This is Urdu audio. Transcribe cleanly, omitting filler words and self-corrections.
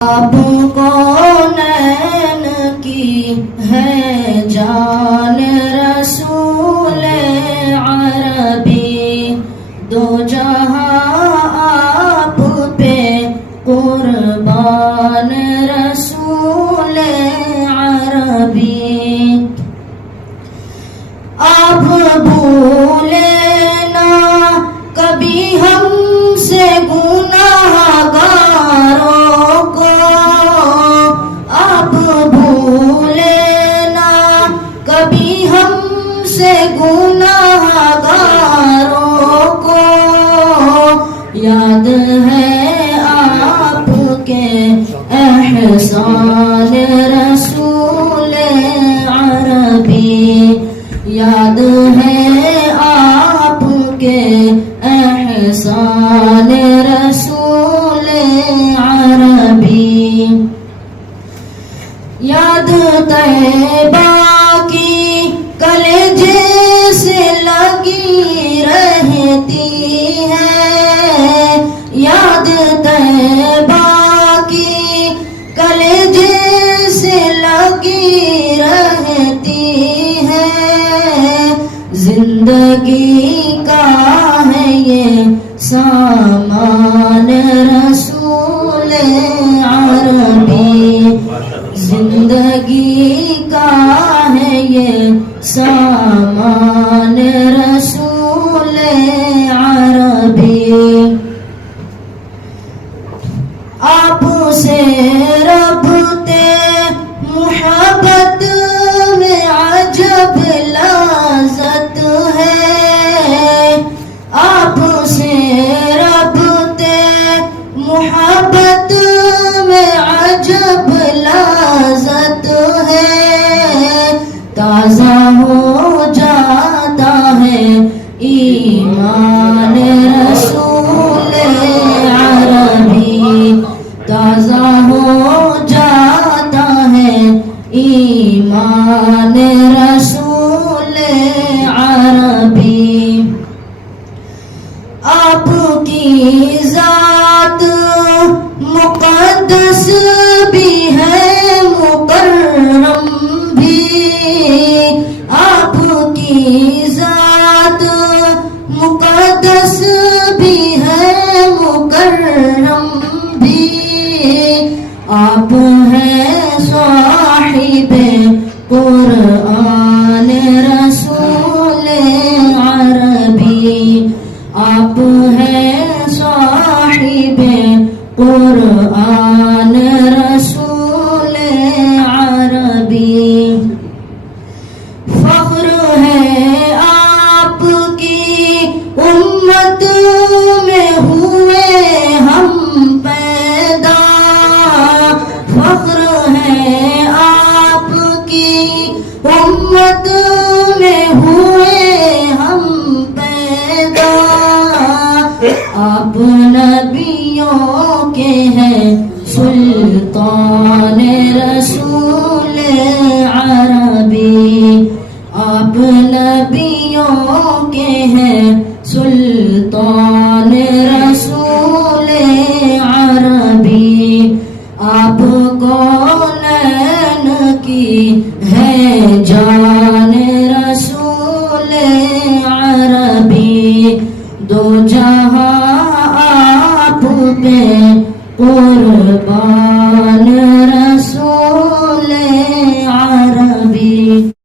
آپ کونین کی ہے جان رسول عربی، دو جہاں آپ پہ قربان رسول عربی۔ آپ بھولے نہ کبھی ہم سے گناہ گاروں کو، آپ بھولے نہ کبھی ہم سے گناہ گاروں کو، یاد ہے آپ کے احسان رسول عربی، یاد ہے آپ کے احسان رسول عربی۔ یاد طیبہ کی کلیجے سے لگی رہتی ہے، یاد طیبہ کی کلیجے سے لگی رہتی ہے، زندگی کا ہے یہ سامان رسول عربی، زندگی کا ہے یہ سامان رسول عربی۔ آپ سے ربطے محبت میں عجب لذت ہے، آپ سے ربطے محبت میں عجب لذت ہے، تازہ ہو جاتا ہے ایمان رسول عربی، تازہ ہو جاتا ہے ایمان رسول عربی۔ آپ کی ذات مقدس بھی ہے مکرم بھی، آپ کی ذات مقدس بھی ہے مکرم بھی، آپ ہیں صاحب قرآن رسول عربی، آپ ہیں صاحب قرآن رسول عربی۔ فخر ہے آپ کی امت میں ہوئے ہم پیدا، فخر ہے آپ کی امت میں ہوئے ہم پیدا، آپ نبیوں کے ہیں سلطان رسول عربی، آپ نبیوں کے ہیں سلطان رسول عربی، آپ کو